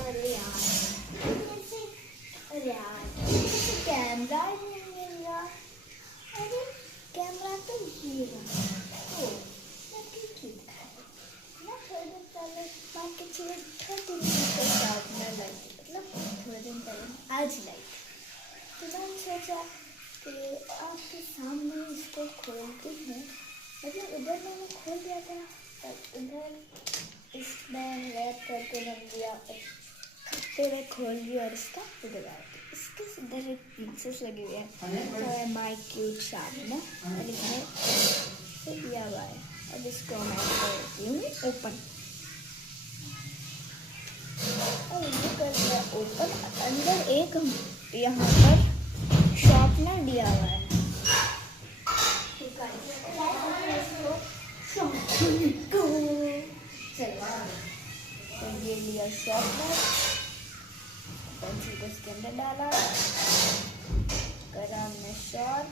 अरे यार, अरे यार, कैमरा ही नहीं मिल रहा। अरे कैमरा तो ये रहा। ओ, मैं ठीक ही था। मैं थोड़े दिन पहले मार्केट से 30 मिनट का शार्पनर लाई, मतलब थोड़े दिन पहले आज लाई। तो मैंने सोचा कि आपके सामने इसको खोलती हूँ। मतलब उधर मैंने खोल दिया था, तब उधर इसमें रैप करके रख दिया, खट्टे में खोल दिया और इसका उधर आ गया। इसके इधर एक प्रिंसेस लगी हुई है, तो है माई क्यूट शार्पनर, और इसमें से दिया हुआ है। अब इसको मैं करती हूँ ओपन, और ये कर दिया ओपन। अंदर एक यहाँ पर शार्पनर दिया हुआ है। तो ये लिया शार्पनर, पेंसिल को इसके अंदर डाला, करा हमने शार्प,